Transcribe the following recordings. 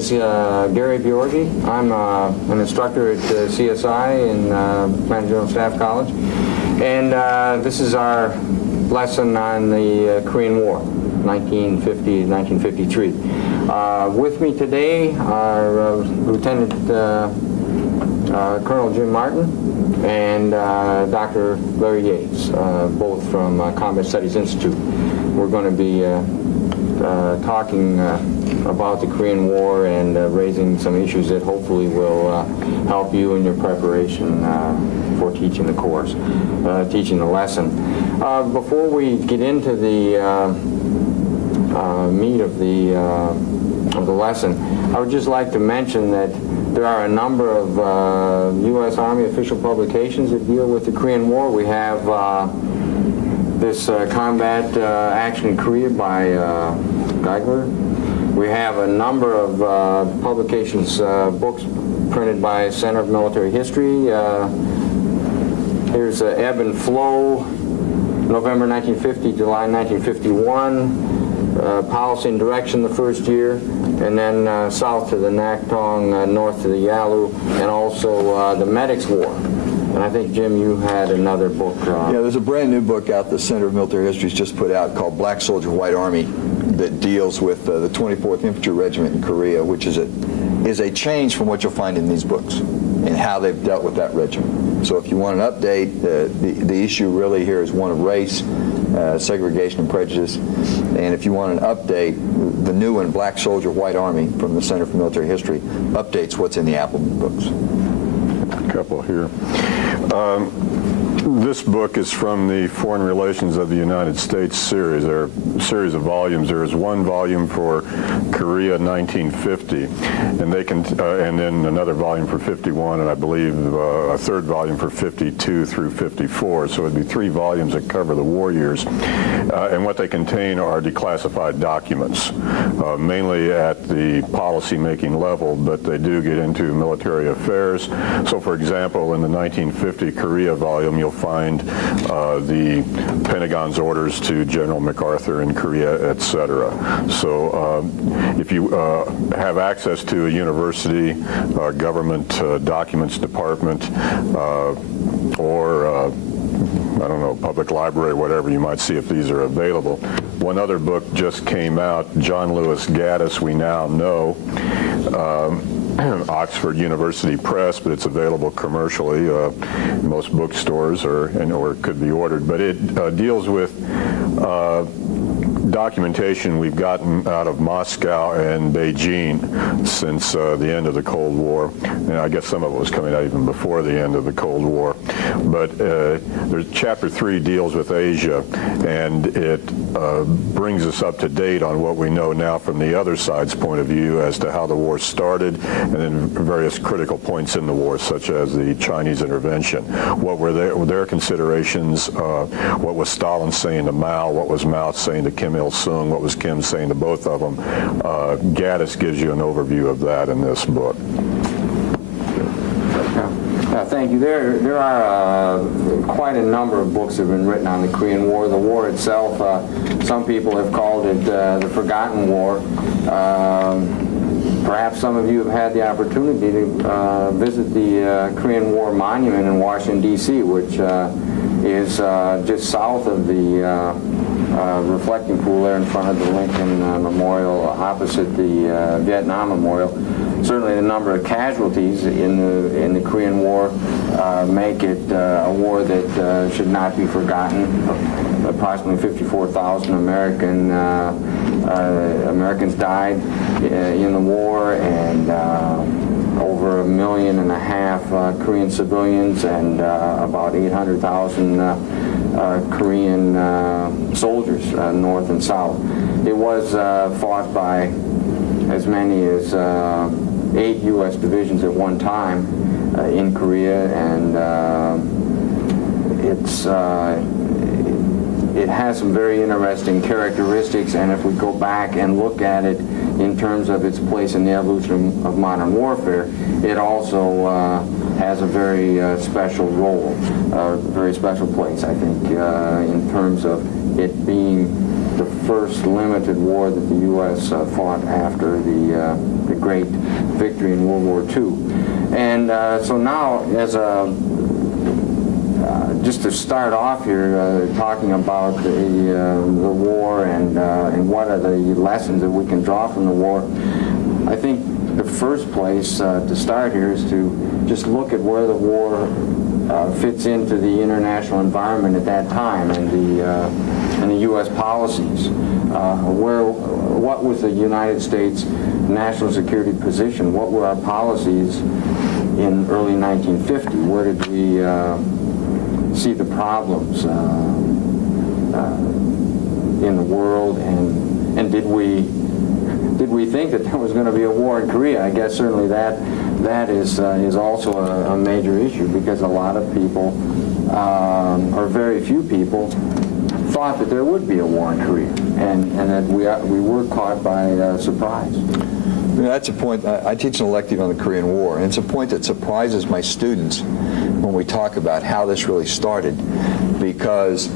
is Gary Biorgi. I'm an instructor at CSI in Command General Staff College, and this is our lesson on the Korean War, 1950 to 1953. With me today are Lieutenant Colonel Jim Martin and Dr. Larry Yates, both from Combat Studies Institute. We're going to be talking about the Korean War and raising some issues that hopefully will help you in your preparation for teaching the course, teaching the lesson. Before we get into the meat of the lesson, I would just like to mention that there are a number of U.S. Army official publications that deal with the Korean War. We have this Combat Action in Korea by Geigler. We have a number of publications, books printed by Center of Military History. Here's Ebb and Flow, November 1950, July 1951, Policy and Direction the first year, and then south to the Naktong, north to the Yalu, and also the Medics War. And I think, Jim, you had another book. Yeah, there's a brand new book out the Center of Military History's just put out called Black Soldier, White Army, that deals with the 24th Infantry Regiment in Korea, which is a change from what you'll find in these books and how they've dealt with that regiment. So if you want an update, the issue really here is one of race, segregation and prejudice. And if you want an update, the new one, Black Soldier, White Army, from the Center for Military History, updates what's in the Appleman books. A couple here. This book is from the Foreign Relations of the United States series. There are a series of volumes. There is one volume for Korea 1950, and and then another volume for 51, and I believe a third volume for 52 through 54. So it'd be 3 volumes that cover the war years, and what they contain are declassified documents, mainly at the policy-making level, but they do get into military affairs. So, for example, in the 1950 Korea volume, you'll find the Pentagon's orders to General MacArthur in Korea, etc. So if you have access to a university, government documents department, or I don't know, public library, whatever, you might see if these are available. One other book just came out, John Lewis Gaddis, we now know, Oxford University Press, but it's available commercially in most bookstores or it could be ordered. But it deals with documentation we've gotten out of Moscow and Beijing since the end of the Cold War. And I guess some of it was coming out even before the end of the Cold War. But Chapter 3 deals with Asia, and it brings us up to date on what we know now from the other side's point of view as to how the war started, and then various critical points in the war, such as the Chinese intervention. What were their considerations? What was Stalin saying to Mao? What was Mao saying to Kim Il-sung? What was Kim saying to both of them? Gaddis gives you an overview of that in this book. Thank you. There are quite a number of books that have been written on the Korean War. The war itself, some people have called it the Forgotten War. Perhaps some of you have had the opportunity to visit the Korean War Monument in Washington, D.C., which is just south of the reflecting pool there in front of the Lincoln Memorial, opposite the Vietnam Memorial. Certainly the number of casualties in the Korean War make it a war that should not be forgotten. Approximately 54,000 Americans died in the war, and over 1.5 million Korean civilians, and about 800,000 Korean soldiers, north and south. It was fought by as many as 8 U.S. divisions at one time in Korea, and it has some very interesting characteristics, and if we go back and look at it in terms of its place in the evolution of modern warfare, it also has a very special role, a very special place, I think, in terms of it being the first limited war that the U.S. fought after the great victory in World War II. And so now, as just to start off here, talking about the war and what are the lessons that we can draw from the war, I think the first place to start here is to just look at where the war fits into the international environment at that time and the U.S. policies. What was the United States national security position? What were our policies in early 1950? Where did we see the problems in the world, and did we think that there was going to be a war in Korea? I guess certainly that is also a major issue, because a lot of people, or very few people, thought that there would be a war in Korea, and that we were caught by surprise. That's a point. I teach an elective on the Korean War, and it's a point that surprises my students when we talk about how this really started, because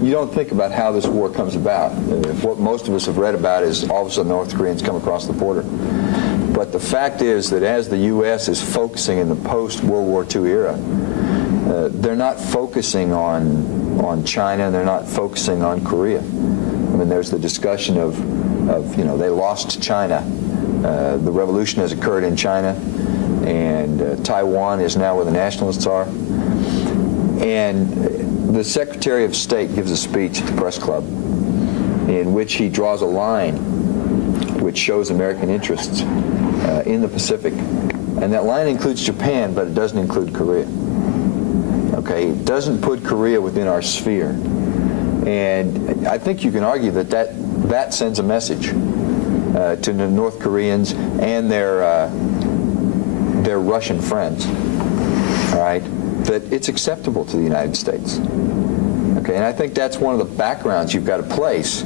you don't think about how this war comes about. What most of us have read about is all of a sudden North Koreans come across the border. But the fact is that as the U.S. is focusing in the post-World War II era, they're not focusing on China, and they're not focusing on Korea. I mean, there's the discussion of they lost China. The revolution has occurred in China, and Taiwan is now where the nationalists are. And the Secretary of State gives a speech at the press club in which he draws a line which shows American interests in the Pacific. And that line includes Japan, but it doesn't include Korea. Okay, it doesn't put Korea within our sphere. And I think you can argue that sends a message to the North Koreans and their Russian friends, all right, that it's acceptable to the United States. Okay, and I think that's one of the backgrounds you've got to place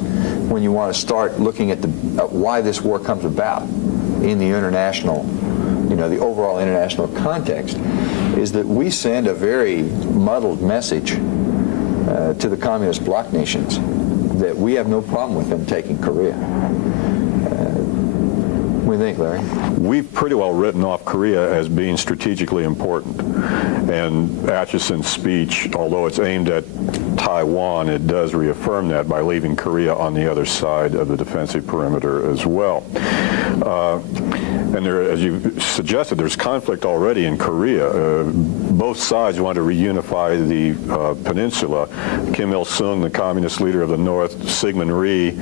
when you want to start looking at why this war comes about in the international, the overall international context, is that we send a very muddled message to the communist bloc nations that we have no problem with them taking Korea. What do you think, Larry? We've pretty well written off Korea as being strategically important. And Atchison's speech, although it's aimed at Taiwan, it does reaffirm that by leaving Korea on the other side of the defensive perimeter as well. And there, as you suggested, there's conflict already in Korea. Both sides want to reunify the peninsula. Kim Il-sung, the communist leader of the North, Syngman Rhee,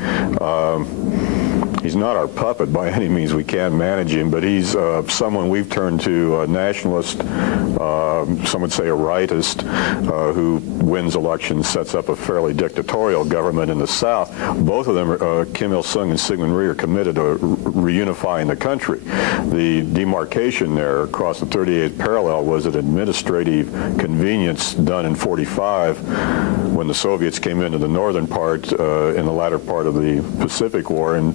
he's not our puppet by any means. We can't manage him, but he's someone we've turned to, a nationalist, some would say a rightist, who wins elections, sets up a fairly dictatorial government in the South. Both of them, Kim Il-sung and Syngman Rhee, are committed to reunifying the country. The demarcation there across the 38th parallel was an administrative convenience done in '45 when the Soviets came into the northern part in the latter part of the Pacific War, and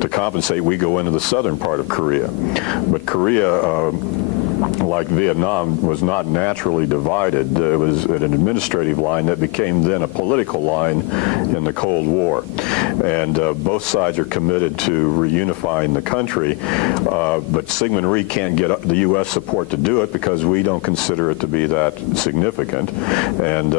to compensate, we go into the southern part of Korea. But Korea, like Vietnam, was not naturally divided. It was an administrative line that became then a political line in the Cold War. And both sides are committed to reunifying the country. But Syngman Rhee can't get the U.S. support to do it because we don't consider it to be that significant. And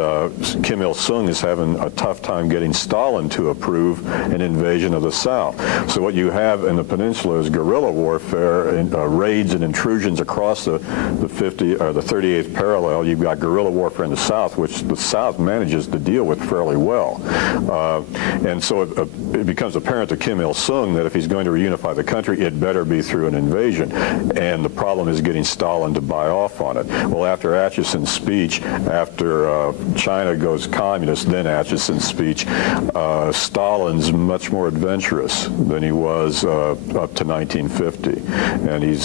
Kim Il-sung is having a tough time getting Stalin to approve an invasion of the South. So what you have in the peninsula is guerrilla warfare, and raids and intrusions across the 38th parallel. You've got guerrilla warfare in the South, which the South manages to deal with fairly well. And so it becomes apparent to Kim Il-sung that if he's going to reunify the country, it better be through an invasion. And the problem is getting Stalin to buy off on it. Well, after Atchison's speech, after China goes communist, then Atchison's speech, Stalin's much more adventurous than he was up to 1950. And he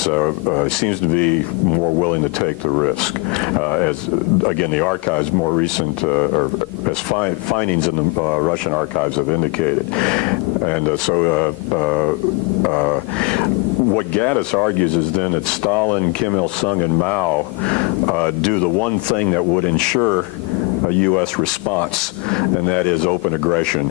seems to be more willing to take the risk. As again, the archives more recent or as findings in the Russian archives have indicated, and what Gaddis argues is then that Stalin, Kim Il-sung, and Mao do the one thing that would ensure a U.S. response, and that is open aggression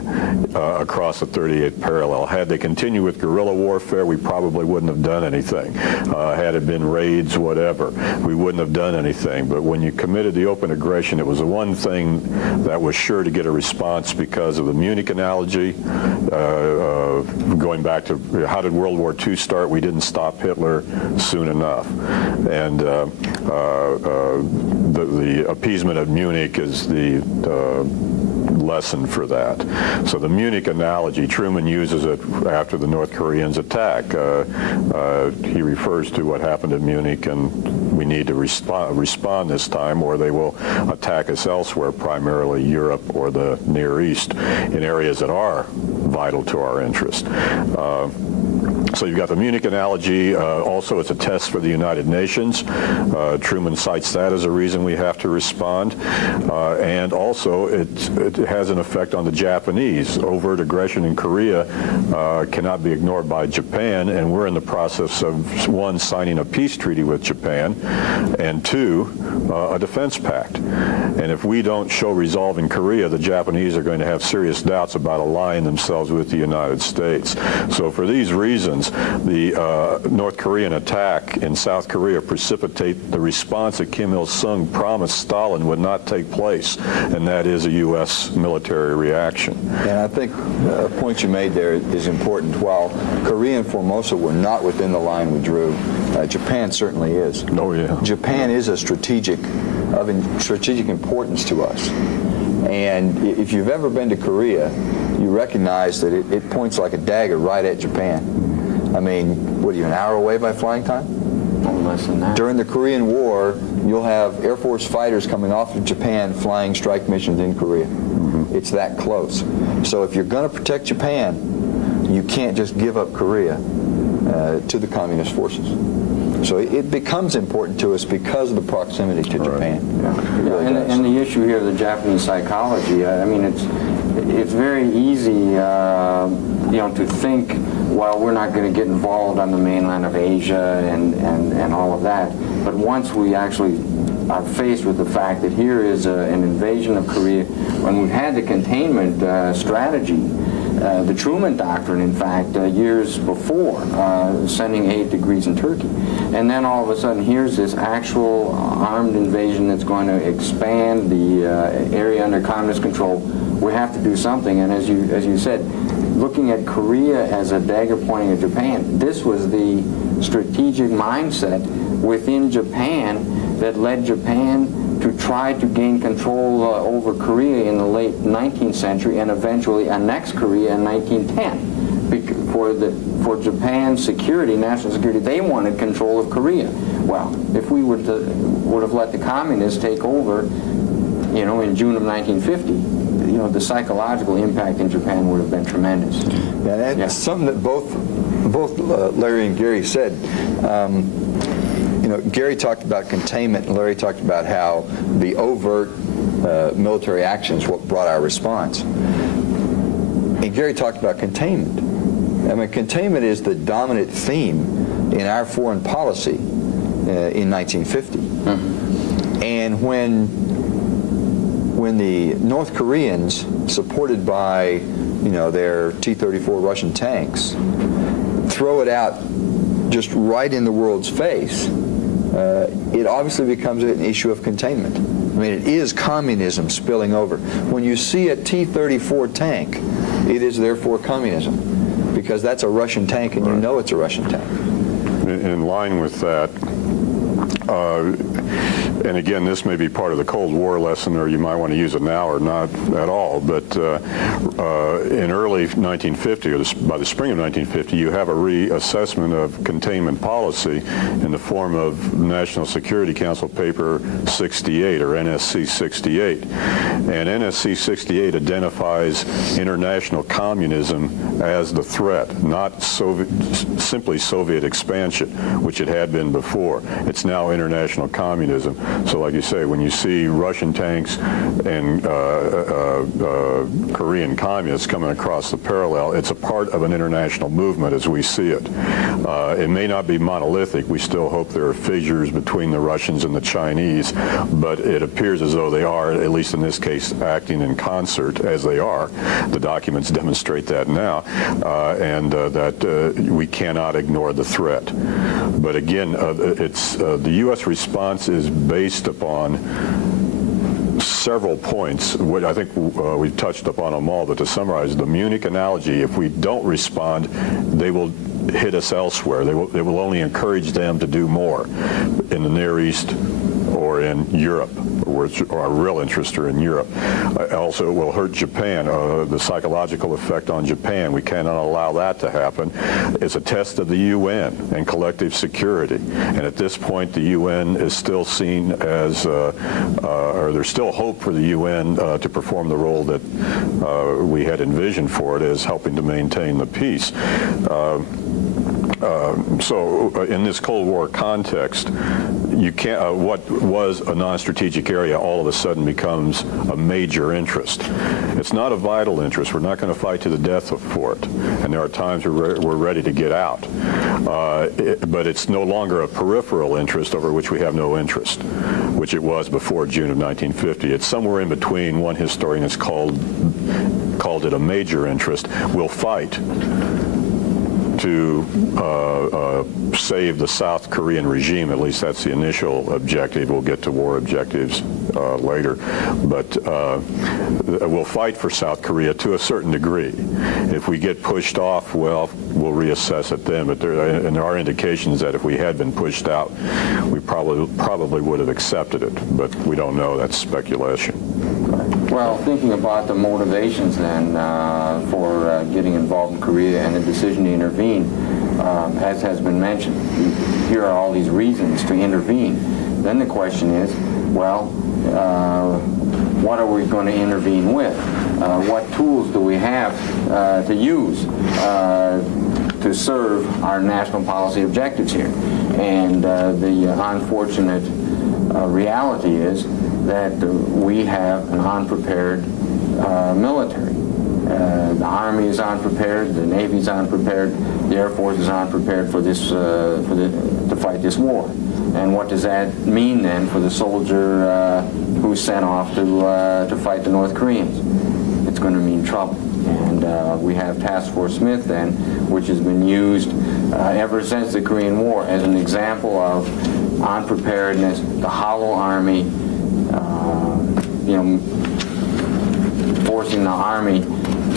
across the 38th parallel. Had they continued with guerrilla warfare, we probably wouldn't have done anything. Had it been raids, whatever, we wouldn't have done anything. But when you committed the open aggression, it was the one thing that was sure to get a response because of the Munich analogy. Going back to how did World War II start? We didn't stop Hitler soon enough. And the appeasement of Munich is the lesson for that. So the Munich analogy, Truman uses it after the North Koreans attack. He refers to what happened in Munich, and we need to respond this time, or they will attack us elsewhere, primarily Europe or the Near East, in areas that are vital to our interest. So you've got the Munich analogy. Also, it's a test for the United Nations. Truman cites that as a reason we have to respond. And also, it has an effect on the Japanese. Overt aggression in Korea cannot be ignored by Japan, and we're in the process of, one, signing a peace treaty with Japan, and two, a defense pact. And if we don't show resolve in Korea, the Japanese are going to have serious doubts about aligning themselves with the United States. So for these reasons, the North Korean attack in South Korea precipitated the response that Kim Il-sung promised Stalin would not take place, and that is a U.S. military reaction. And I think a point you made there is important. While Korea and Formosa were not within the line we drew, Japan certainly is. Oh, yeah. Japan is a strategic importance to us. And if you've ever been to Korea, you recognize that it points like a dagger right at Japan. I mean, what are you, an hour away by flying time? Less than that. During the Korean War, you'll have Air Force fighters coming off of Japan flying strike missions in Korea. Mm-hmm. It's that close. So if you're going to protect Japan, you can't just give up Korea to the communist forces. So it becomes important to us because of the proximity to Japan. Yeah. Really and the issue here, the Japanese psychology, I mean, it's very easy, to think, well, we're not going to get involved on the mainland of Asia and all of that. But once we actually are faced with the fact that here is an invasion of Korea, when we've had the containment strategy, the Truman Doctrine, in fact, years before, sending aid to Greece and Turkey. And then all of a sudden, here's this actual armed invasion that's going to expand the area under communist control. We have to do something. And as you said, looking at Korea as a dagger pointing at Japan, this was the strategic mindset within Japan that led Japan to try to gain control over Korea in the late 19th century and eventually annex Korea in 1910. For Japan's security, national security, they wanted control of Korea. Well, if we would have let the communists take over, in June of 1950, the psychological impact in Japan would have been tremendous. Yeah, that's something that both Larry and Gary said. Gary talked about containment, and Larry talked about how the overt military actions what brought our response. And Gary talked about containment. I mean, containment is the dominant theme in our foreign policy in 1950. Mm-hmm. And when the North Koreans, supported by their T-34 Russian tanks, throw it out just right in the world's face, it obviously becomes an issue of containment. I mean, it is communism spilling over. When you see a T-34 tank, it is therefore communism, because that's a Russian tank, and you know it's a Russian tank. In line with that, and again, this may be part of the Cold War lesson, or you might want to use it now or not at all, but in early 1950, or by the spring of 1950, you have a reassessment of containment policy in the form of National Security Council Paper 68, or NSC 68. And NSC 68 identifies international communism as the threat, not simply Soviet expansion, which it had been before. It's now international communism. So like you say, when you see Russian tanks and Korean communists coming across the parallel, it's a part of an international movement as we see it. It may not be monolithic. We still hope there are fissures between the Russians and the Chinese, but it appears as though they are, at least in this case, acting in concert as they are. The documents demonstrate that now, and that we cannot ignore the threat. But again, the U.S. response is based upon several points. What I think we've touched upon them all, but to summarize, the Munich analogy, if we don't respond, they will hit us elsewhere. They will only encourage them to do more in the Near East or in Europe, where our real interests are in Europe. Also, it will hurt Japan. The psychological effect on Japan, we cannot allow that to happen. It's a test of the UN and collective security. And at this point, the UN is still seen as, or there's still hope for the UN to perform the role that we had envisioned for it, as helping to maintain the peace. So in this Cold War context, you can't, what was a non-strategic area all of a sudden becomes a major interest. It's not a vital interest. We're not going to fight to the death for it. And there are times we're ready to get out. But it's no longer a peripheral interest over which we have no interest, which it was before June of 1950. It's somewhere in between. One historian has called it a major interest. We'll fight to save the South Korean regime. At least that's the initial objective. We'll get to war objectives later. But we'll fight for South Korea to a certain degree. If we get pushed off, well, we'll reassess it then. But there are indications that if we had been pushed out, we probably would have accepted it. But we don't know. That's speculation. Well, thinking about the motivations then for getting involved in Korea and the decision to intervene, as has been mentioned, here are all these reasons to intervene. Then the question is, well, what are we going to intervene with? What tools do we have to use to serve our national policy objectives here? And the unfortunate reality is that we have an unprepared military. The Army is unprepared, the Navy is unprepared, the Air Force is unprepared for this, to fight this war. And what does that mean then for the soldier who's sent off to fight the North Koreans? It's going to mean trouble. And we have Task Force Smith then, which has been used ever since the Korean War as an example of unpreparedness, the hollow Army, forcing the Army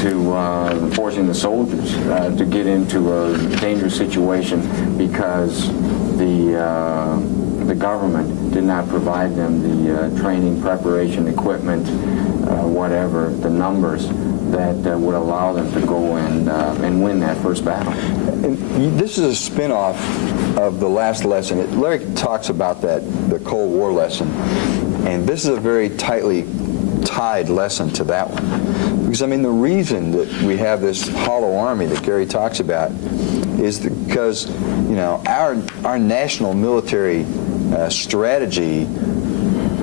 to, forcing the soldiers to get into a dangerous situation because the government did not provide them the training, preparation, equipment, whatever, the numbers that would allow them to go and win that first battle. And this is a spin-off of the last lesson. Larry talks about the Cold War lesson, and this is a very tightly tied lesson to that one. Because, I mean, the reason that we have this hollow army that Gary talks about is because, you know, our national military strategy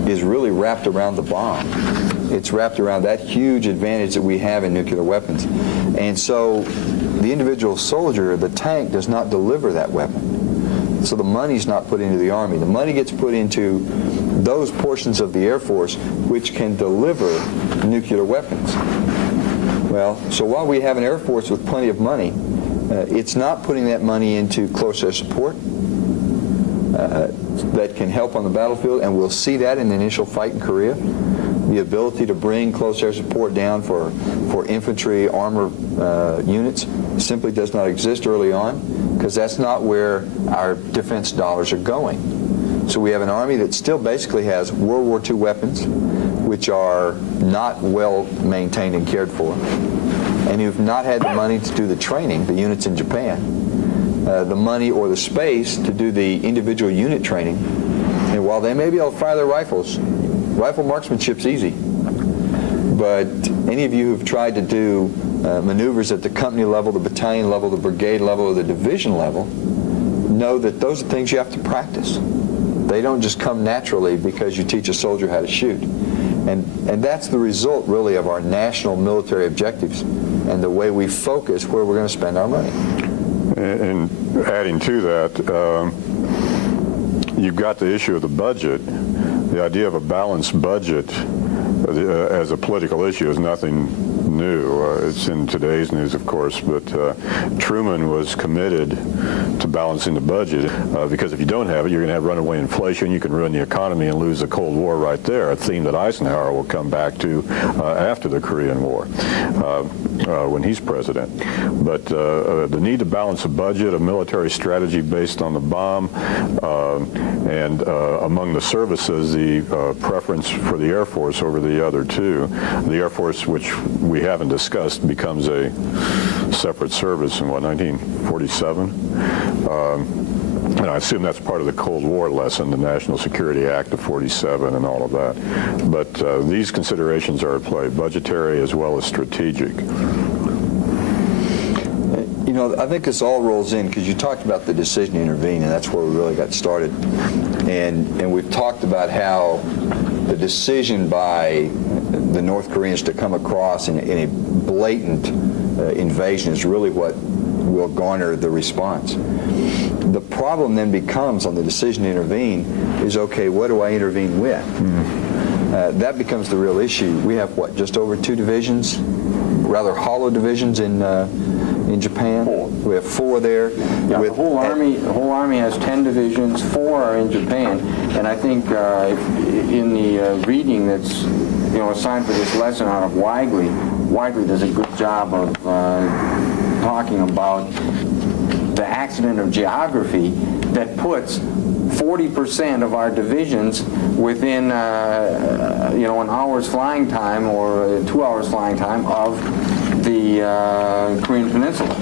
is really wrapped around the bomb. It's wrapped around that huge advantage that we have in nuclear weapons. And so the individual soldier, the tank, does not deliver that weapon. So the money's not put into the Army. The money gets put into those portions of the Air Force which can deliver nuclear weapons. Well, so while we have an Air Force with plenty of money, it's not putting that money into close air support that can help on the battlefield, and we'll see that in the initial fight in Korea. The ability to bring close air support down for infantry armor units simply does not exist early on, because that's not where our defense dollars are going. So we have an Army that still basically has World War II weapons, which are not well maintained and cared for, and who've not had the money to do the training, the units in Japan, the money or the space to do the individual unit training. And while they may be able to fire their rifles, rifle marksmanship's easy. But any of you who've tried to do maneuvers at the company level, the battalion level, the brigade level, or the division level, know that those are things you have to practice. They don't just come naturally because you teach a soldier how to shoot. And that's the result, really, of our national military objectives and the way we focus where we're going to spend our money. And adding to that, you've got the issue of the budget. The idea of a balanced budget as a political issue is nothing new. It's in today's news, of course, but Truman was committed to balancing the budget because if you don't have it, you're going to have runaway inflation, you can ruin the economy and lose the Cold War right there, a theme that Eisenhower will come back to after the Korean War when he's president. But the need to balance a budget, a military strategy based on the bomb, and among the services, the preference for the Air Force over the other two. The Air Force, which we haven't discussed, becomes a separate service in, what, 1947? And I assume that's part of the Cold War lesson, the National Security Act of 47 and all of that. But these considerations are at play, budgetary as well as strategic. You know, I think this all rolls in because you talked about the decision to intervene, and that's where we really got started. And we've talked about how the decision by the North Koreans to come across in a blatant invasion is really what will garner the response. The problem then becomes, on the decision to intervene, is, okay, what do I intervene with? That becomes the real issue. We have, what, just over 2 divisions, rather hollow divisions in Japan? 4. We have 4 there. Yeah, the whole army has 10 divisions. 4 are in Japan, and I think in the reading that's assigned for this lesson out of Weigley does a good job of talking about the accident of geography that puts 40% of our divisions within an hour's flying time or 2 hours flying time of the Korean Peninsula.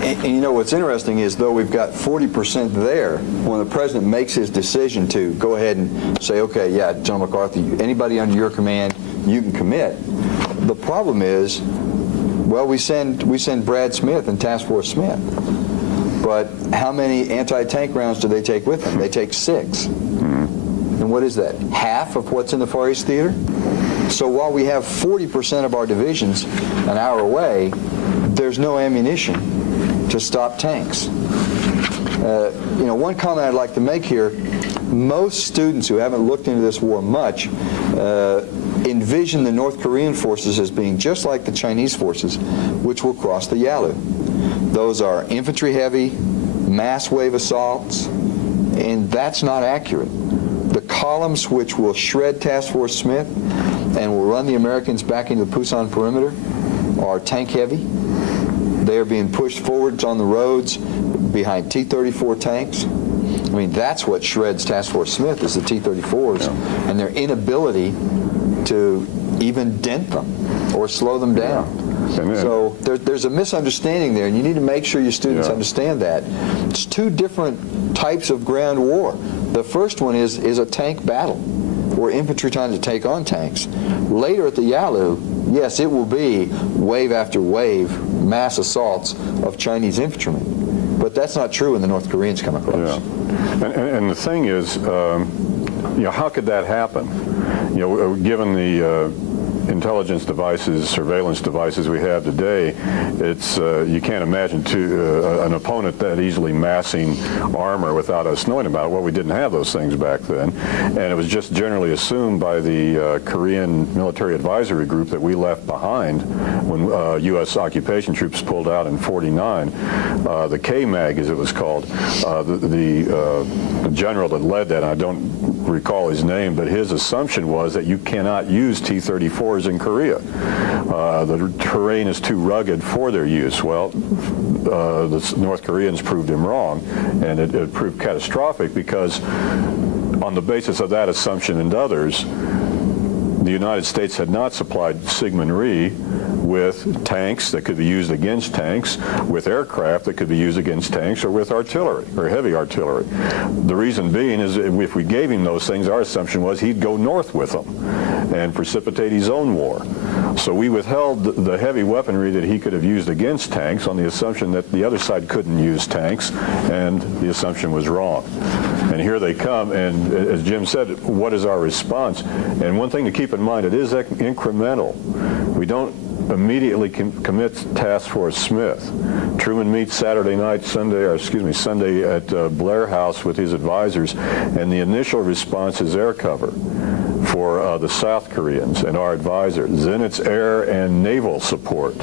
And you know what's interesting is, though we've got 40% there, when the president makes his decision to go ahead and say, okay, yeah, General MacArthur, anybody under your command, you can commit. The problem is, well, we send Brad Smith and Task Force Smith. But how many anti-tank rounds do they take with them? They take 6. And what is that? Half of what's in the Far East Theater? So while we have 40% of our divisions an hour away, there's no ammunition to stop tanks. One comment I'd like to make here, most students who haven't looked into this war much envision the North Korean forces as being just like the Chinese forces, which will cross the Yalu. Those are infantry-heavy, mass wave assaults, and that's not accurate. The columns which will shred Task Force Smith and will run the Americans back into the Pusan perimeter are tank-heavy. They are being pushed forwards on the roads behind T-34 tanks. I mean, that's what shreds Task Force Smith, is the T-34s, and their inability to even dent them or slow them down. So there's a misunderstanding there, and you need to make sure your students understand that. It's 2 different types of ground war. The first one is a tank battle, where infantry trying to take on tanks. Later at the Yalu, yes, it will be wave after wave mass assaults of Chinese infantrymen. But that's not true when the North Koreans come across. Yeah. And the thing is, how could that happen? Given the intelligence devices, surveillance devices we have today, it's you can't imagine an opponent that easily massing armor without us knowing about it. Well, we didn't have those things back then, and it was just generally assumed by the Korean military advisory group that we left behind when U.S. occupation troops pulled out in '49. The K-MAG, as it was called, the general that led that, and I don't recall his name, but his assumption was that you cannot use T-34s in Korea. The terrain is too rugged for their use. Well, the North Koreans proved him wrong, and it proved catastrophic because on the basis of that assumption and others, the United States had not supplied Sigmund Rhee with tanks that could be used against tanks, with aircraft that could be used against tanks, or with artillery, or heavy artillery. The reason being is if we gave him those things, our assumption was he'd go north with them and precipitate his own war. So we withheld the heavy weaponry that he could have used against tanks on the assumption that the other side couldn't use tanks, and the assumption was wrong. And here they come, and as Jim said, what is our response? And one thing to keep in mind, it is incremental. We don't immediately commit Task Force Smith. Truman meets Sunday at Blair House with his advisors, and the initial response is air cover for the South Koreans and our advisors. Then it's air and naval support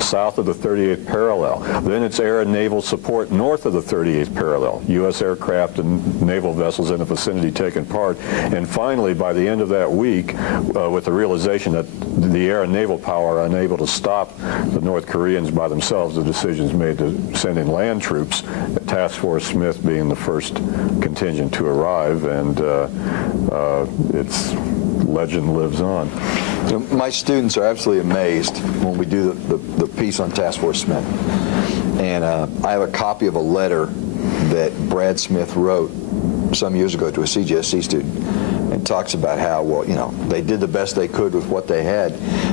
south of the 38th parallel. Then it's air and naval support north of the 38th parallel. U.S. aircraft and naval vessels in the vicinity taking part. And finally, by the end of that week, with the realization that the air and naval power are unable to stop the North Koreans by themselves, the decisions made to send in land troops, Task Force Smith being the first contingent to arrive, and its legend lives on. You know, my students are absolutely amazed when we do the piece on Task Force Smith. And I have a copy of a letter that Brad Smith wrote some years ago to a CGSC student, and talks about how, well, you know, they did the best they could with what they had.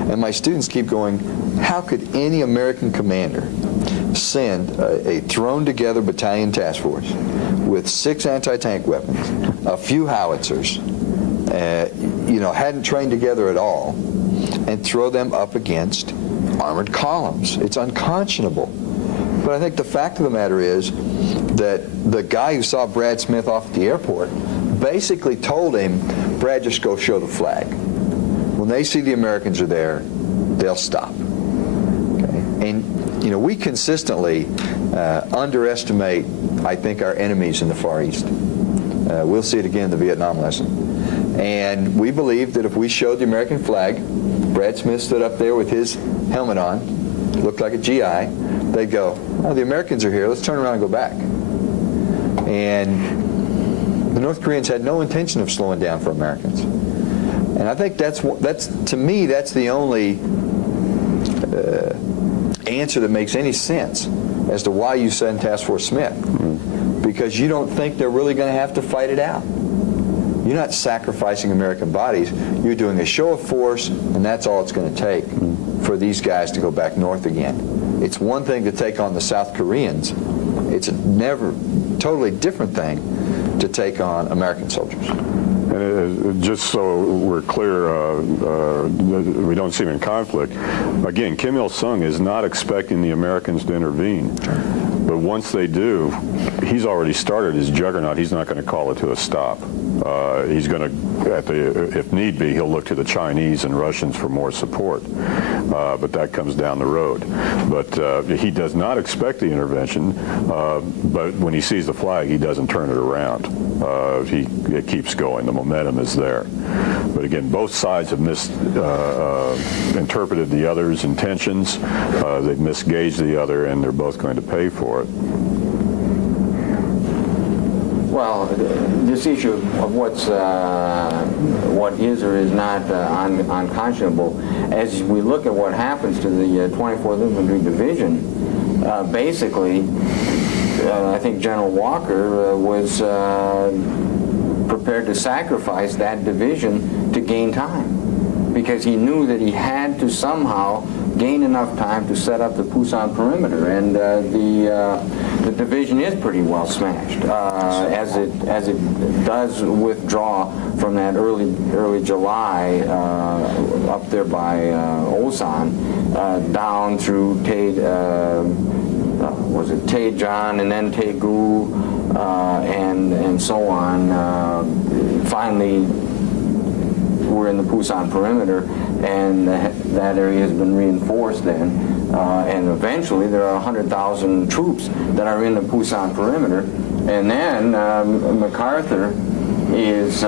And my students keep going, how could any American commander send a thrown-together battalion task force with 6 anti-tank weapons, a few howitzers, you know, hadn't trained together at all, and throw them up against armored columns? It's unconscionable. But I think the fact of the matter is that the guy who saw Brad Smith off at the airport basically told him, Brad, just go show the flag. When they see the Americans are there, they'll stop. Okay? And, you know, we consistently underestimate, I think, our enemies in the Far East. We'll see it again in the Vietnam lesson. And we believe that if we showed the American flag, Brad Smith stood up there with his helmet on, looked like a GI, they'd go, oh, the Americans are here, let's turn around and go back. And the North Koreans had no intention of slowing down for Americans. And I think that's to me, that's the only answer that makes any sense as to why you send Task Force Smith. Because you don't think they're really going to have to fight it out. You're not sacrificing American bodies. You're doing a show of force, and that's all it's going to take for these guys to go back north again. It's one thing to take on the South Koreans. It's a totally different thing to take on American soldiers. And just so we're clear, we don't see him in conflict. Again, Kim Il-sung is not expecting the Americans to intervene. But once they do, he's already started his juggernaut. He's not going to call it to a stop. He's going to, if need be, he'll look to the Chinese and Russians for more support. But that comes down the road. But he does not expect the intervention. But when he sees the flag, he doesn't turn it around. It keeps going. The momentum is there. But again, both sides have misinterpreted the other's intentions. They've misgauged the other, and they're both going to pay for it. Well, this issue of what is or is not unconscionable, as we look at what happens to the 24th Infantry Division, basically, I think General Walker was prepared to sacrifice that division to gain time, because he knew that he had to somehow gain enough time to set up the Pusan perimeter, and the division is pretty well smashed as it does withdraw from that early July up there by Osan down through Taejon and then Taegu and so on. Finally, we're in the Pusan perimeter, and that area has been reinforced then. And eventually there are 100,000 troops that are in the Pusan perimeter. And then MacArthur is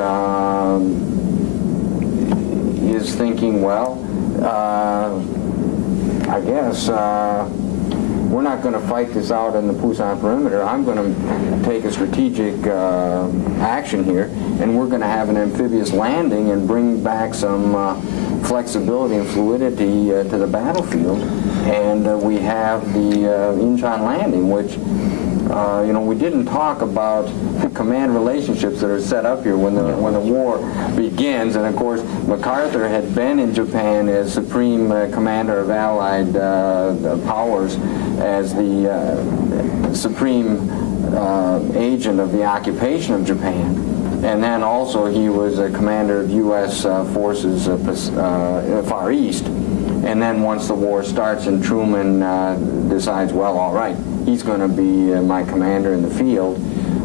thinking, well, I guess we're not going to fight this out in the Pusan perimeter. I'm going to take a strategic action here, and we're going to have an amphibious landing and bring back some flexibility and fluidity to the battlefield. And we have the Incheon landing, which we didn't talk about the command relationships that are set up here when the war begins. And of course, MacArthur had been in Japan as supreme commander of Allied powers, as the supreme agent of the occupation of Japan. And then also he was a commander of U.S. forces Far East. And then once the war starts and Truman decides, well, all right, he's going to be my commander in the field,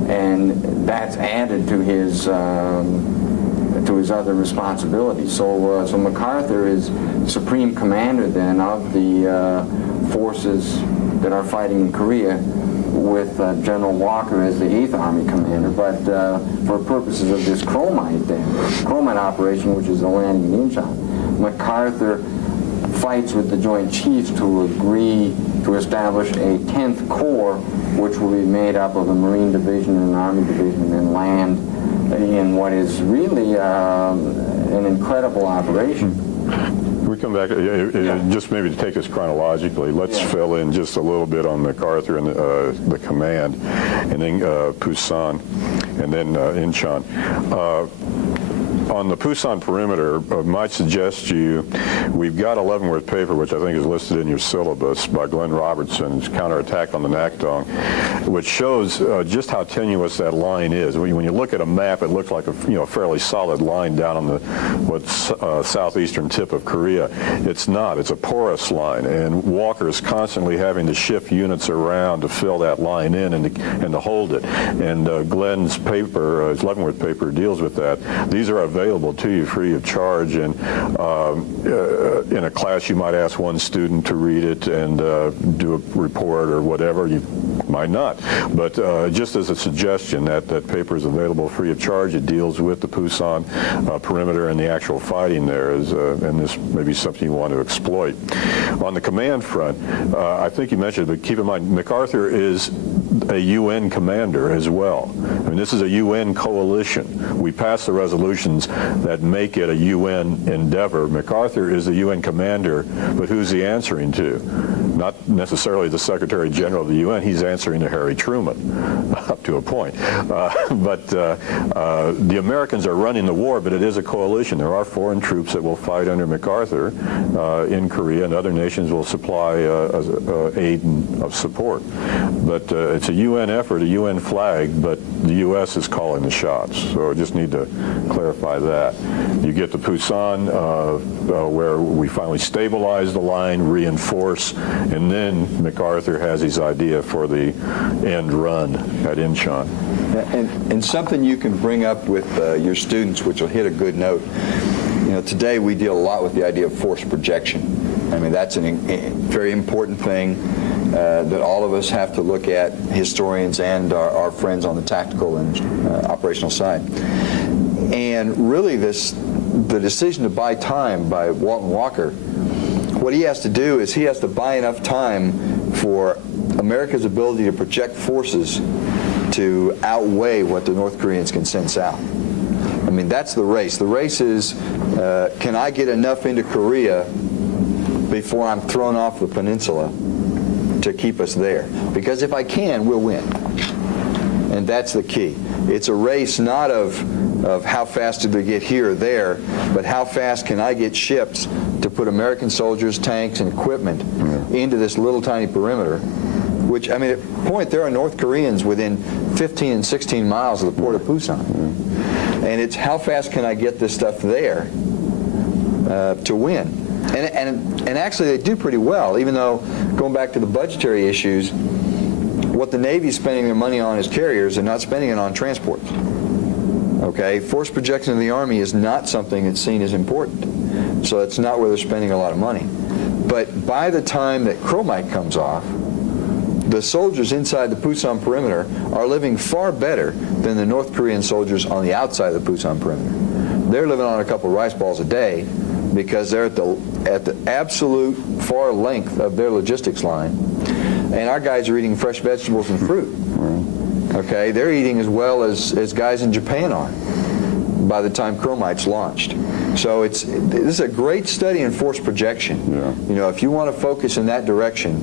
and that's added to his other responsibilities. So MacArthur is supreme commander then of the forces that are fighting in Korea, with General Walker as the 8th Army commander. But for purposes of this chromite operation, which is the landing in Incheon, MacArthur fights with the Joint Chiefs to agree to establish a 10th Corps, which will be made up of a Marine Division and an Army Division, and land in what is really an incredible operation. We come back, just maybe to take this chronologically, let's fill in just a little bit on MacArthur and the command, and then Pusan, and then Incheon. On the Pusan perimeter, might suggest to you, we've got a Leavenworth paper, which I think is listed in your syllabus, by Glenn Robertson's Counterattack on the Nakdong, which shows just how tenuous that line is. When you look at a map, it looks like a fairly solid line down on the southeastern tip of Korea. It's not. It's a porous line, and Walker is constantly having to shift units around to fill that line in and to hold it. And Glenn's paper, his Leavenworth paper, deals with that. These are available to you free of charge, and in a class you might ask one student to read it and do a report or whatever. You might not, but just as a suggestion, that paper is available free of charge. It deals with the Pusan perimeter and the actual fighting there, and this may be something you want to exploit. On the command front, I think you mentioned, but keep in mind, MacArthur is a UN commander as well. I mean, this is a UN coalition. We passed the resolutions that make it a UN endeavor. MacArthur is the UN commander, but who's he answering to? Not necessarily the Secretary General of the UN. He's answering to Harry Truman, up to a point. But the Americans are running the war, but it is a coalition. There are foreign troops that will fight under MacArthur in Korea, and other nations will supply aid and of support. But it's a UN effort, a UN flag, but the U.S. is calling the shots. So I just need to clarify that. You get to Pusan, where we finally stabilize the line, reinforce, and then MacArthur has his idea for the end run at Incheon. And something you can bring up with your students, which will hit a good note. Today we deal a lot with the idea of force projection. I mean, that's a very important thing that all of us have to look at, historians and our friends on the tactical and operational side. And really the decision to buy time by Walton Walker, what he has to do is he has to buy enough time for America's ability to project forces to outweigh what the North Koreans can send south. I mean, that's the race. The race is, can I get enough into Korea before I'm thrown off the peninsula to keep us there? Because if I can, we'll win. And that's the key. It's a race not of how fast did we get here or there, but how fast can I get ships to put American soldiers, tanks, and equipment into this little tiny perimeter, which, I mean, at the point, there are North Koreans within 15 and 16 miles of the port of Pusan. And it's how fast can I get this stuff there to win. And actually, they do pretty well, even though, going back to the budgetary issues, what the Navy's spending their money on is carriers. They're not spending it on transports. Okay? Force projection of the Army is not something that's seen as important. So it's not where they're spending a lot of money. But by the time that chromite comes off, the soldiers inside the Pusan perimeter are living far better than the North Korean soldiers on the outside of the Pusan perimeter. They're living on a couple of rice balls a day because they're at the absolute far length of their logistics line. and our guys are eating fresh vegetables and fruit. Okay, they're eating as well as guys in Japan are by the time chromite's launched. So this is a great study in force projection. Yeah. You know, if you want to focus in that direction,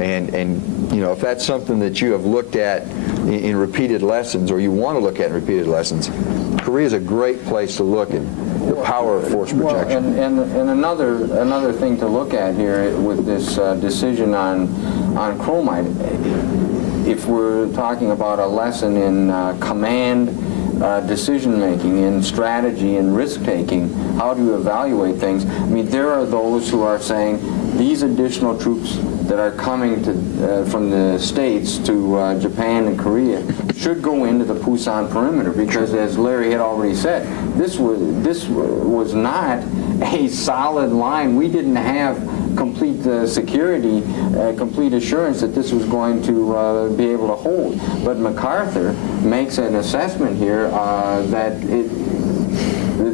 and you know, if that's something that you have looked at in repeated lessons, or you want to look at in repeated lessons, Korea is a great place to look at the power of force projection. Well, and another thing to look at here with this decision on chromite, if we're talking about a lesson in command decision-making, in strategy and risk-taking, how do you evaluate things? I mean, there are those who are saying these additional troops that are coming to, from the States to Japan and Korea should go into the Pusan perimeter, because, as Larry had already said, this was not a solid line. We didn't have complete security, complete assurance that this was going to be able to hold. But MacArthur makes an assessment here that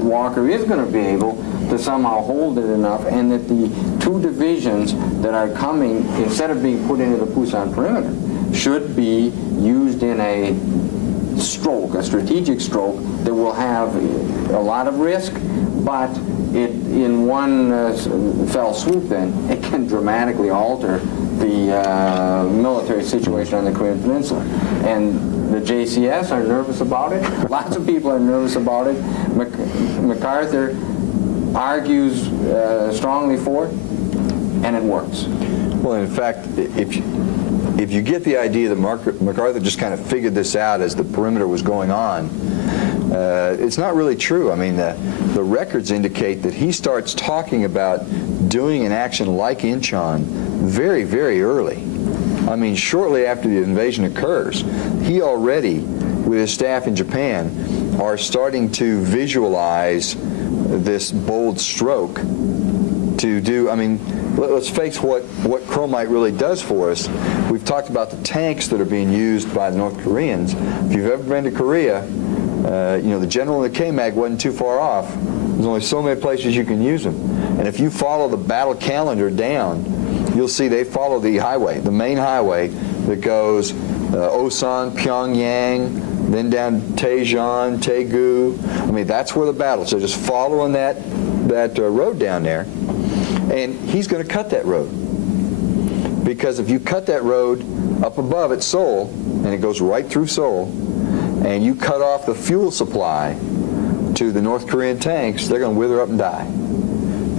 Walker is going to be able to somehow hold it enough, and that the two divisions that are coming, instead of being put into the Pusan perimeter, should be used in a stroke, a strategic stroke that will have a lot of risk, but in one fell swoop, then it can dramatically alter the military situation on the Korean Peninsula. And the JCS are nervous about it. Lots of people are nervous about it. MacArthur argues strongly for it, and it works. Well, in fact, if you get the idea that MacArthur just kind of figured this out as the perimeter was going on, it's not really true. I mean, the records indicate that he starts talking about doing an action like Incheon very, very early. I mean, shortly after the invasion occurs, he already, with his staff in Japan, are starting to visualize this bold stroke to do. I mean, let's face what chromite really does for us. We've talked about the tanks that are being used by the North Koreans. If you've ever been to Korea, you know, the general in the K-Mag wasn't too far off. There's only so many places you can use them. And if you follow the battle calendar down, you'll see they follow the highway, the main highway that goes Osan, Pyongyang, then down Daejeon, Daegu. I mean, that's where the battles are. Just following that road down there. And he's going to cut that road. Because if you cut that road up above at Seoul, and it goes right through Seoul, and you cut off the fuel supply to the North Korean tanks, they're going to wither up and die.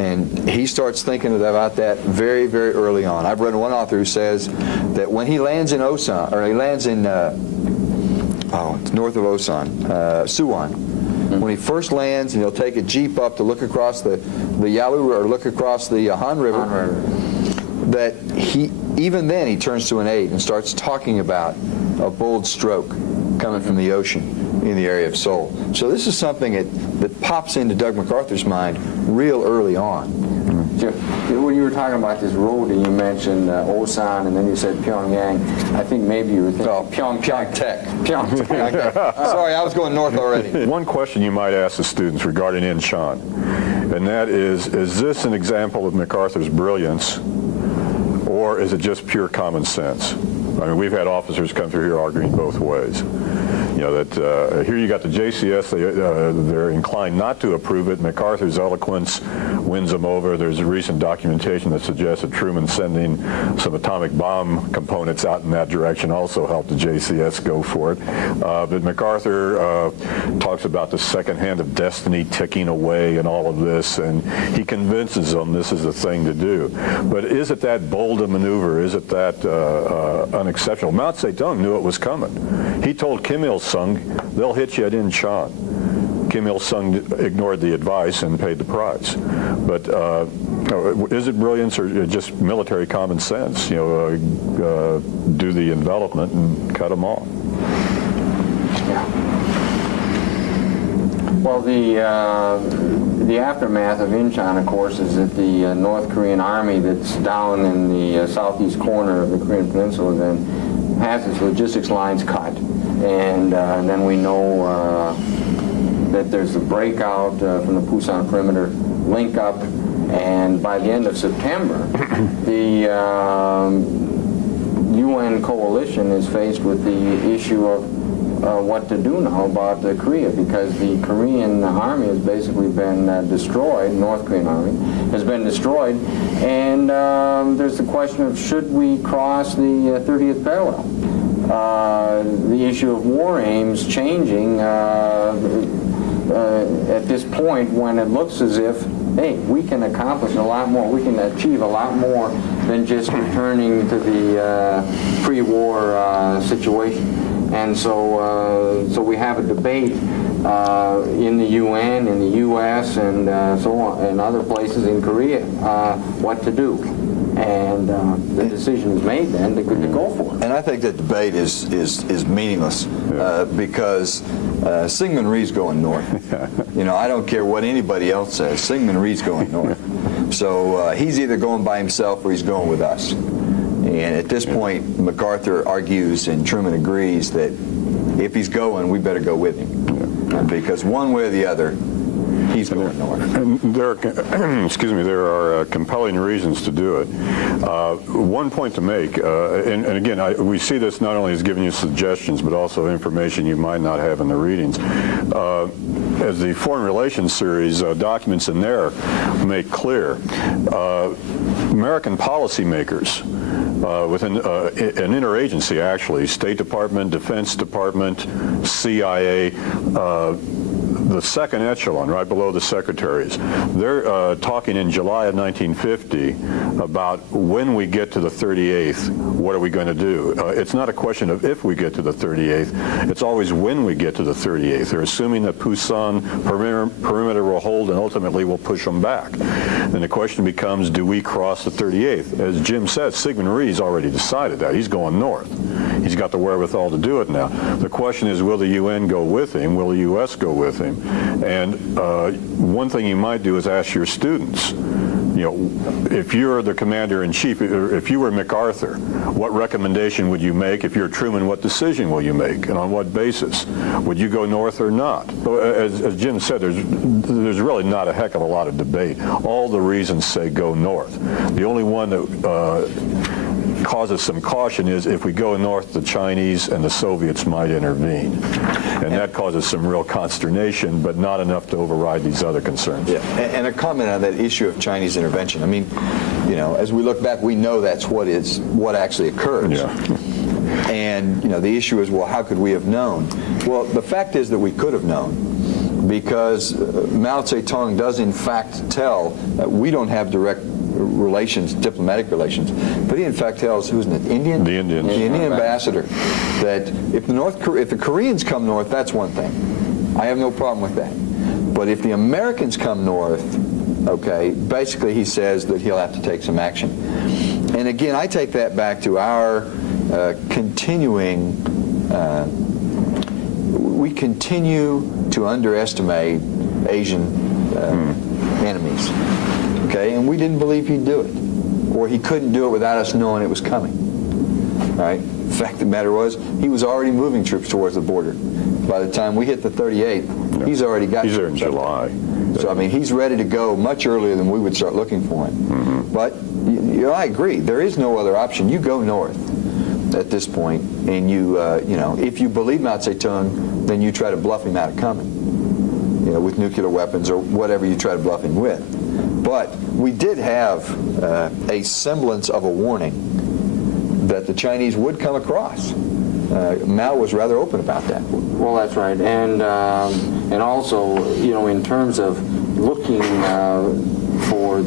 And he starts thinking about that very, very early on. I've read one author who says that when he lands in Osan, or he lands in, it's north of Osan, Suwon, when he first lands, and he'll take a jeep up to look across the Yalu, or look across the Han River, that even then he turns to an aide and starts talking about a bold stroke coming from the ocean in the area of Seoul. So this is something that pops into Doug MacArthur's mind real early on. When you were talking about this road and you mentioned Osan, and then you said Pyongyang, I think maybe you were thinking Pyeongtaek. Pyeongtaek. Okay. Sorry, I was going north already. One question you might ask the students regarding Incheon, and that is this an example of MacArthur's brilliance, or is it just pure common sense? I mean, we've had officers come through here arguing both ways. You know, that here you got the JCS, they're inclined not to approve it. MacArthur's eloquence wins them over. There's a recent documentation that suggests that Truman sending some atomic bomb components out in that direction also helped the JCS go for it. But MacArthur talks about the second hand of destiny ticking away and all of this, and he convinces them this is the thing to do. But is it that bold a maneuver? Is it that unexceptional? Mao Zedong knew it was coming. He told Kim Il-sung, they'll hit you at Incheon. Kim Il-sung ignored the advice and paid the price. But is it brilliance or just military common sense? You know, do the envelopment and cut them off. Yeah. Well, the aftermath of Incheon, of course, is that the North Korean army that's down in the southeast corner of the Korean Peninsula then has its logistics lines cut. And then we know that there's a breakout from the Pusan perimeter link up, and by the end of September, the UN coalition is faced with the issue of what to do now about Korea, because the Korean army has basically been destroyed, North Korean army has been destroyed, and there's the question of should we cross the 30th parallel. The issue of war aims changing at this point when it looks as if, hey, we can accomplish a lot more, we can achieve a lot more than just returning to the pre-war situation. And so we have a debate in the UN, in the U.S., and so on, and other places in Korea, what to do. And the decision is made then to go for it. And I think that debate is meaningless because Syngman Rhee's going north. You know, I don't care what anybody else says. Syngman Rhee's going north. So he's either going by himself or he's going with us. And at this point, MacArthur argues and Truman agrees that if he's going, we better go with him. Because one way or the other, he's going north. And there are, excuse me, there are compelling reasons to do it. One point to make, and again, we see this not only as giving you suggestions, but also information you might not have in the readings. As the Foreign Relations series documents in there make clear, American policymakers within an interagency, actually, State Department, Defense Department, CIA, the second echelon, right below the secretaries, they're talking in July of 1950 about when we get to the 38th, what are we going to do? It's not a question of if we get to the 38th, it's always when we get to the 38th. They're assuming that Pusan perimeter will hold and ultimately will push them back. And the question becomes, do we cross the 38th? As Jim said, Syngman Rhee's already decided that. He's going north. He's got the wherewithal to do it now. The question is, will the UN go with him? Will the U.S. go with him? And one thing you might do is ask your students, you know, if you're the commander-in-chief, if you were MacArthur, what recommendation would you make? If you're Truman, what decision will you make, and on what basis? Would you go north or not? As Jim said, there's really not a heck of a lot of debate. All the reasons say go north. The only one that causes some caution is if we go north, the Chinese and the Soviets might intervene. And that causes some real consternation, but not enough to override these other concerns. Yeah, and a comment on that issue of Chinese intervention. I mean, you know, as we look back, we know that's what actually occurs. Yeah. And, you know, the issue is, well, how could we have known? Well, the fact is that we could have known, because Mao Zedong does in fact tell that we don't have direct relations, diplomatic relations, but he in fact tells, who's it, Indian? The Indians. The Indian ambassador, that if the Koreans come north, that's one thing. I have no problem with that. But if the Americans come north, okay, basically he says that he'll have to take some action. And again, I take that back to our continuing, we continue to underestimate Asian enemies. Okay, and we didn't believe he'd do it, or he couldn't do it without us knowing it was coming. All right. The fact of the matter was, he was already moving troops towards the border. By the time we hit the 38th, he's already got. He's there in July. So I mean, he's ready to go much earlier than we would start looking for him. But you know, I agree. There is no other option. You go north at this point, and you know, if you believe Mao Zedong, then you try to bluff him out of coming. You know, with nuclear weapons or whatever you try to bluff him with. But we did have a semblance of a warning that the Chinese would come across. Mao was rather open about that. Well, that's right, and also, you know, in terms of looking for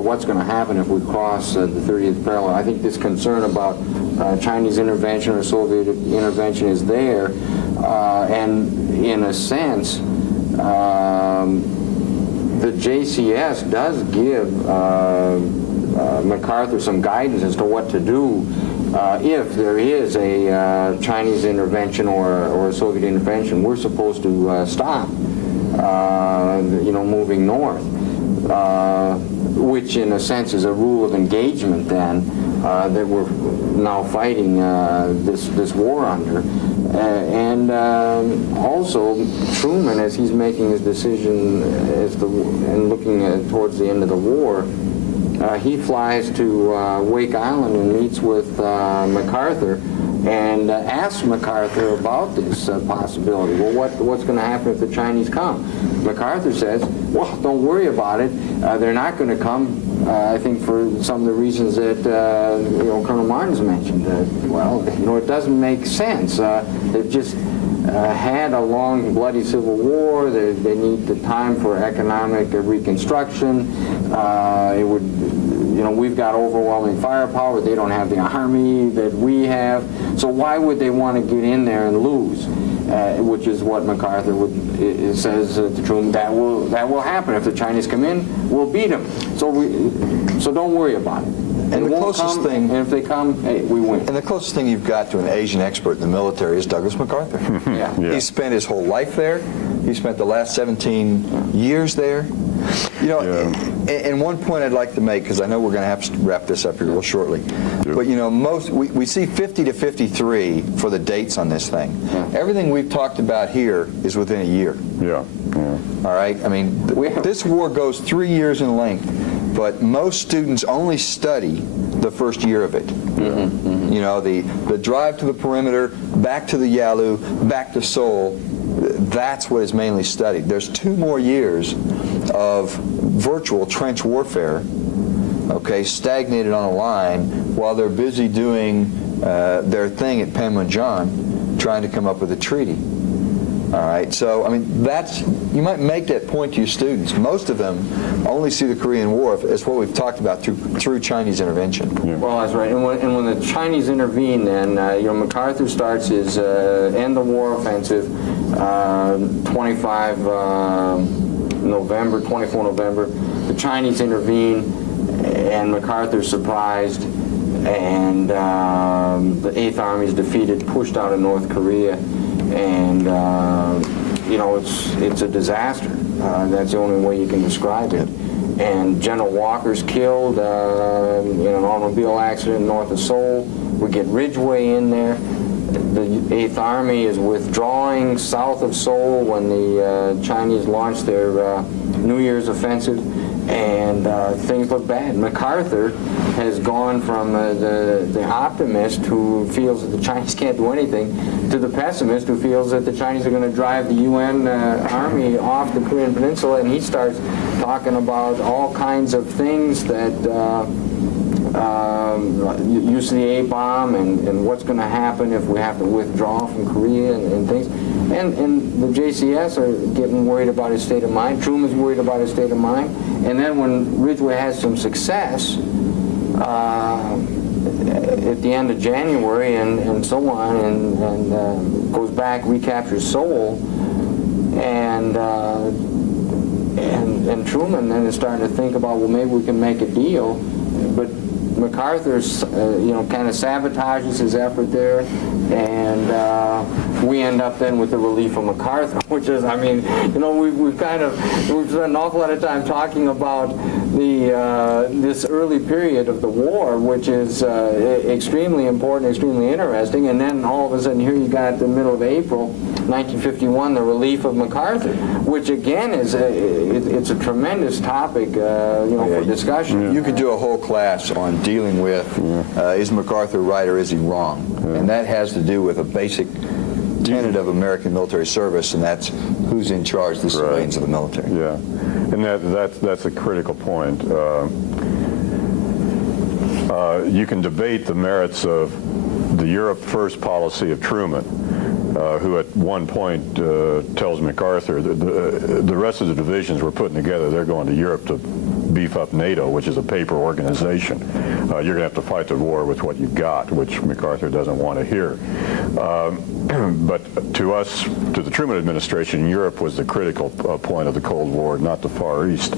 what's going to happen if we cross the 30th parallel, I think this concern about Chinese intervention or Soviet intervention is there, and in a sense, the JCS does give MacArthur some guidance as to what to do if there is a Chinese intervention or a Soviet intervention. We're supposed to stop, you know, moving north, which in a sense is a rule of engagement then that we're now fighting this war under. And also Truman, as he's making his decision and looking towards the end of the war, he flies to Wake Island and meets with MacArthur and asks MacArthur about this possibility. Well, what's going to happen if the Chinese come? MacArthur says, well, don't worry about it. They're not going to come, I think, for some of the reasons that Colonel Martin's mentioned. Well, it doesn't make sense. They've just had a long, bloody civil war. They need the time for economic reconstruction. It would. We've got overwhelming firepower. They don't have the army that we have. So why would they want to get in there and lose? Which is what MacArthur says to Truman. That will happen if the Chinese come in. We'll beat them. So don't worry about it. And the closest thing, and if they come, hey, we win. And the closest thing you've got to an Asian expert in the military is Douglas MacArthur. Yeah. He spent his whole life there. He spent the last 17 years there. And one point I'd like to make, because I know we're going to have to wrap this up here real shortly, but we see 50 to 53 for the dates on this thing. Yeah. Everything we've talked about here is within a year. Yeah. All right? I mean, this war goes 3 years in length, but most students only study the first year of it. The drive to the perimeter, back to the Yalu, back to Seoul, that's what is mainly studied. There's 2 more years of virtual trench warfare, stagnated on a line while they're busy doing their thing at Panmunjom, trying to come up with a treaty. All right, so I mean, you might make that point to your students. Most of them only see the Korean War as what we've talked about through Chinese intervention. Yeah. Well, that's right. And when the Chinese intervene, then MacArthur starts his end the war offensive, 24 November. The Chinese intervene, and MacArthur's surprised, and the 8th Army is defeated, pushed out of North Korea. And it's a disaster. That's the only way you can describe it. And General Walker's killed in an automobile accident north of Seoul. We get Ridgway in there. The 8th Army is withdrawing south of Seoul when the Chinese launch their New Year's offensive, and things look bad. MacArthur has gone from the optimist who feels that the Chinese can't do anything to the pessimist who feels that the Chinese are going to drive the UN army off the Korean Peninsula, and he starts talking about all kinds of things that use of the A-bomb and what's going to happen if we have to withdraw from Korea and things. And the JCS are getting worried about his state of mind. Truman's worried about his state of mind. And then when Ridgway has some success at the end of January and so on, and goes back, recaptures Seoul, and Truman then is starting to think about, well, maybe we can make a deal. But MacArthur's, kind of sabotages his effort there, and we end up then with the relief of MacArthur, which is, we've spent an awful lot of time talking about this early period of the war, which is extremely important, extremely interesting, and then all of a sudden here you got the middle of April, 1951, the relief of MacArthur, which again is it's a tremendous topic, for discussion. You could do a whole class on dealing with is MacArthur right or is he wrong, and that has to do with a basic tenet of American military service, and that's who's in charge, the civilians of the military. Yeah, and that's a critical point. You can debate the merits of the Europe First policy of Truman, who at one point tells MacArthur that the rest of the divisions we're putting together, they're going to Europe to beef up NATO, which is a paper organization. You're going to have to fight the war with what you've got, which MacArthur doesn't want to hear. But to us, to the Truman administration, Europe was the critical point of the Cold War, not the Far East.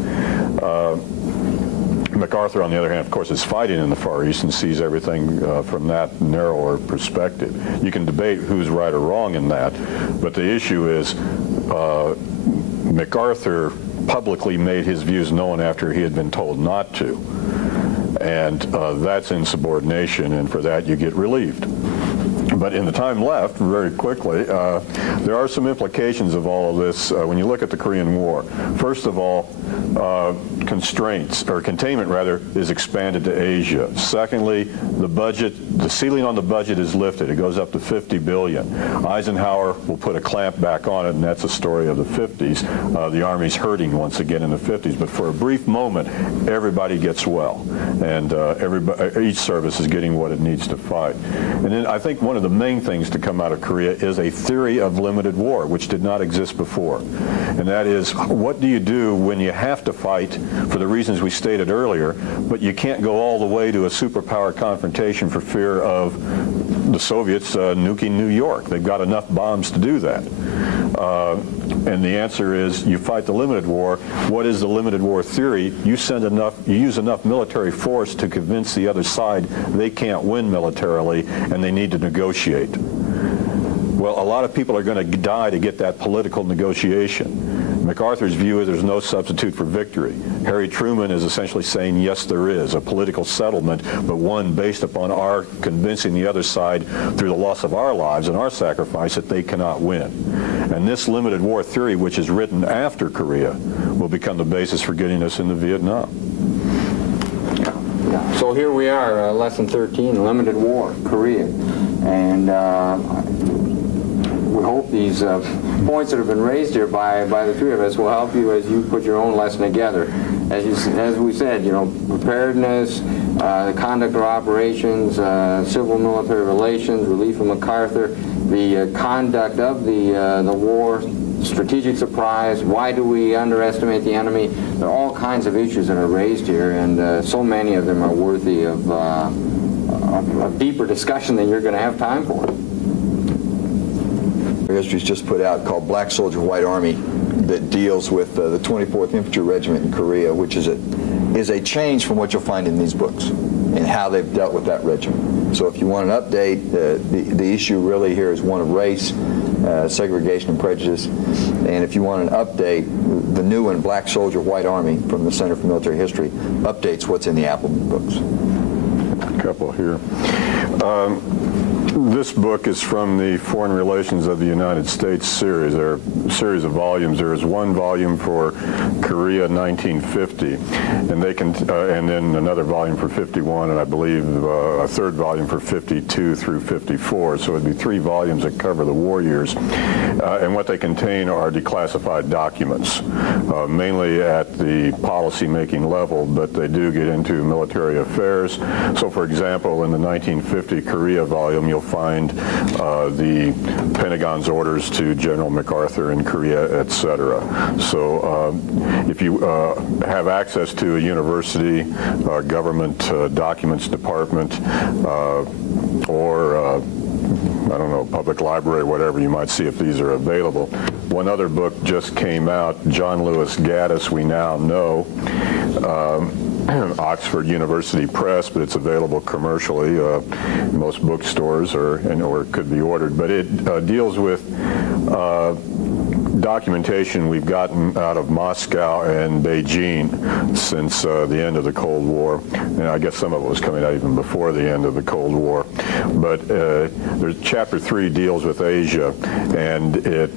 MacArthur, on the other hand, of course, is fighting in the Far East and sees everything from that narrower perspective. You can debate who's right or wrong in that, but the issue is MacArthur publicly made his views known after he had been told not to, and that's insubordination, and for that you get relieved. But in the time left, very quickly, there are some implications of all of this when you look at the Korean War. First of all, constraints, or containment rather, is expanded to Asia. Secondly, the ceiling on the budget is lifted. It goes up to $50 billion. Eisenhower will put a clamp back on it, and that's a story of the 50s. The Army's hurting once again in the 50s, but for a brief moment, everybody gets well, and each service is getting what it needs to fight. And then I think one of the main things to come out of Korea is a theory of limited war, which did not exist before. And that is, what do you do when you have to fight for the reasons we stated earlier, but you can't go all the way to a superpower confrontation for fear of the Soviets nuking New York? They've got enough bombs to do that. And the answer is, you fight the limited war. What is the limited war theory? You use enough military force to convince the other side they can't win militarily and they need to negotiate. Well, a lot of people are going to die to get that political negotiation. MacArthur's view is there's no substitute for victory. Harry Truman is essentially saying, yes, there is a political settlement, but one based upon our convincing the other side through the loss of our lives and our sacrifice that they cannot win. And this limited war theory, which is written after Korea, will become the basis for getting us into Vietnam. Yeah. So here we are, lesson 13, limited war, Korea. And we hope these points that have been raised here by the three of us will help you as you put your own lesson together. As we said, preparedness, the conduct of operations, civil military relations, relief of MacArthur, the conduct of the war, strategic surprise, why do we underestimate the enemy? There are all kinds of issues that are raised here, and so many of them are worthy of deeper discussion than you're going to have time for. History's just put out called Black Soldier, White Army, that deals with the 24th Infantry Regiment in Korea, which is a change from what you'll find in these books and how they've dealt with that regiment. So if you want an update, the issue really here is one of race, segregation and prejudice. And if you want an update, the new one, Black Soldier, White Army, from the Center for Military History, updates what's in the Appleman books. A couple here. This book is from the Foreign Relations of the United States series. There are a series of volumes. There is one volume for Korea 1950, and then another volume for 51, and I believe a third volume for 52 through 54. So it would be 3 volumes that cover the war years. And what they contain are declassified documents, mainly at the policy-making level, but they do get into military affairs. So, for example, in the 1950 Korea volume, you'll find the Pentagon's orders to General MacArthur in Korea, etc. So if you have access to a university, government documents department, or I don't know, public library, whatever, you might see if these are available. One other book just came out, John Lewis Gaddis, We Now Know, Oxford University Press, but it's available commercially in most bookstores, or it could be ordered. But it deals with documentation we've gotten out of Moscow and Beijing since the end of the Cold War. And I guess some of it was coming out even before the end of the Cold War. But there's Chapter 3 deals with Asia, and it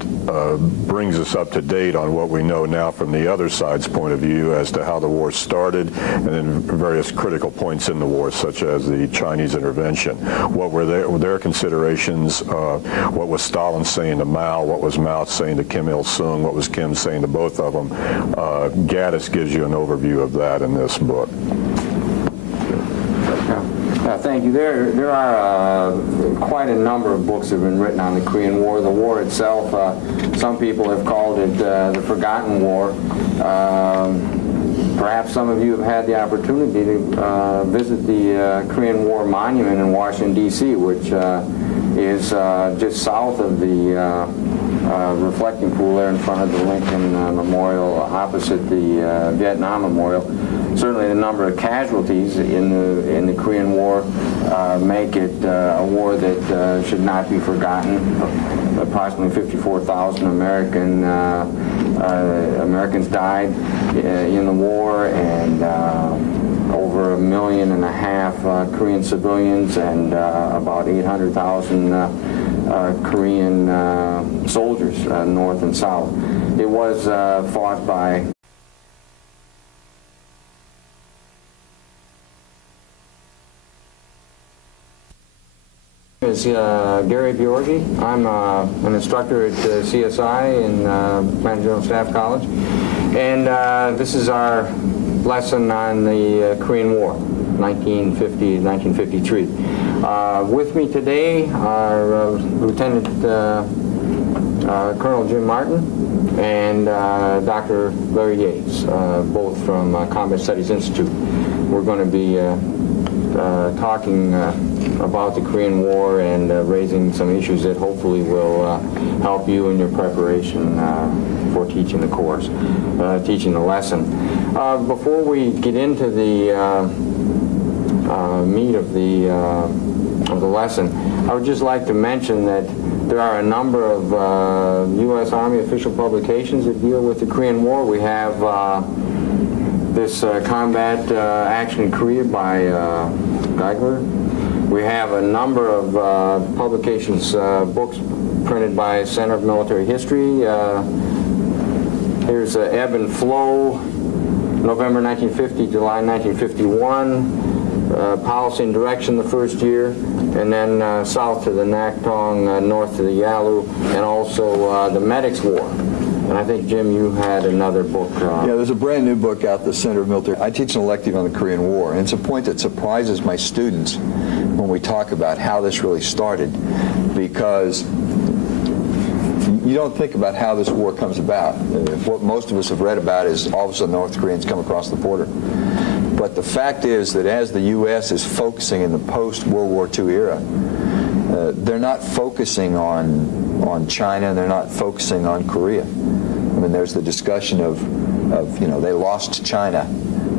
brings us up to date on what we know now from the other side's point of view as to how the war started, and then various critical points in the war, such as the Chinese intervention. What were their considerations? What was Stalin saying to Mao? What was Mao saying to Kim Il-sung? What was Kim saying to both of them? Gaddis gives you an overview of that in this book. Thank you. There are quite a number of books that have been written on the Korean War. The war itself, some people have called it the Forgotten War. Perhaps some of you have had the opportunity to visit the Korean War Monument in Washington, D.C., which is just south of the reflecting pool there in front of the Lincoln Memorial, opposite the Vietnam Memorial. Certainly the number of casualties in the Korean War make it a war that should not be forgotten. Approximately 54,000 Americans died in the war, and over 1.5 million Korean civilians and about 800,000 Korean soldiers, north and south. It was fought by is Gary Bjorgi. I'm an instructor at CSI in Command General Staff College, and this is our lesson on the Korean War, 1950-1953. With me today are Lieutenant Colonel Jim Martin and Dr. Larry Yates, both from Combat Studies Institute. We're going to be talking about the Korean War and raising some issues that hopefully will help you in your preparation for teaching the course, teaching the lesson. Before we get into the meat of the lesson, I would just like to mention that there are a number of U.S. Army official publications that deal with the Korean War. We have this Combat Action in Korea by Geigler. We have a number of publications, books printed by Center of Military History. Here's Ebb and Flow, November 1950, July 1951, Policy and Direction the first year, and then south to the Naktong, north to the Yalu, and also the Medics War. And I think, Jim, you had another book. Yeah, there's a brand new book out, the Center of Military. I teach an elective on the Korean War, and it's a point that surprises my students when we talk about how this really started, because you don't think about how this war comes about. What most of us have read about is all of a sudden North Koreans come across the border. But the fact is that as the U.S. is focusing in the post-World War II era, they're not focusing on China, and they're not focusing on Korea. I mean, there's the discussion of you know, they lost China.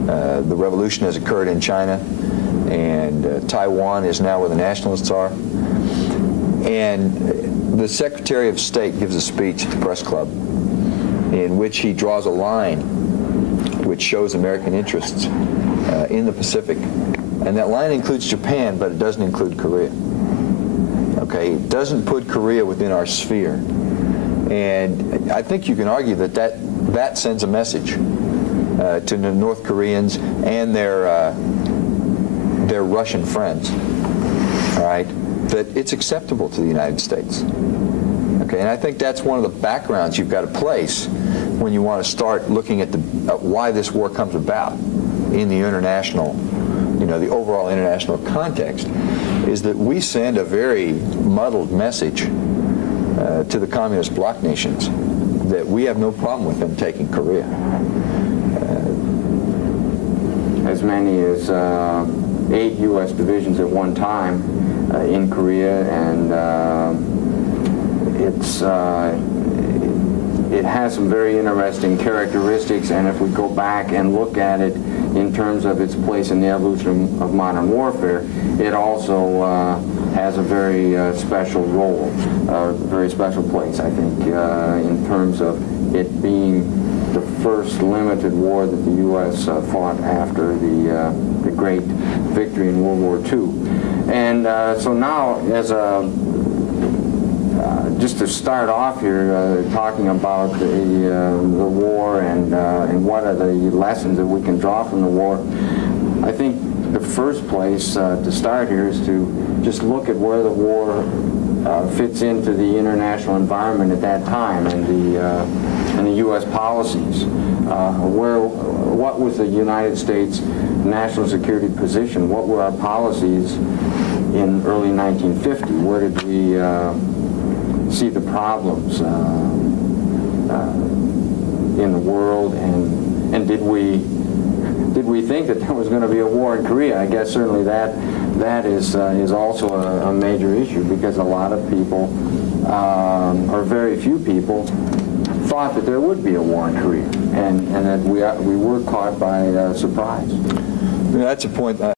The revolution has occurred in China, and Taiwan is now where the nationalists are. And the Secretary of State gives a speech at the press club in which he draws a line which shows American interests in the Pacific. And that line includes Japan, but it doesn't include Korea. Okay, it doesn't put Korea within our sphere. And I think you can argue that that sends a message to the North Koreans and their Russian friends, all right, that it's acceptable to the United States. Okay, and I think that's one of the backgrounds you've got to place when you want to start looking at why this war comes about in the international, you know, the overall international context, is that we send a very muddled message to the communist bloc nations that we have no problem with them taking Korea. As many as 8 U.S. divisions at one time in Korea, and it has some very interesting characteristics, and if we go back and look at it in terms of its place in the evolution of modern warfare, it also has a very special role, a very special place, I think, in terms of it being the first limited war that the U.S. fought after the great victory in World War II. And so now, as a just to start off here, talking about the war and what are the lessons that we can draw from the war, I think the first place to start here is to just look at where the war fits into the international environment at that time and the U.S. policies. What was the United States national security position? What were our policies in early 1950? Where did we see the problems in the world, and did we think that there was going to be a war in Korea? I guess certainly that is also a major issue, because a lot of people, or very few people, thought that there would be a war in Korea, and that we were caught by surprise. That's a point.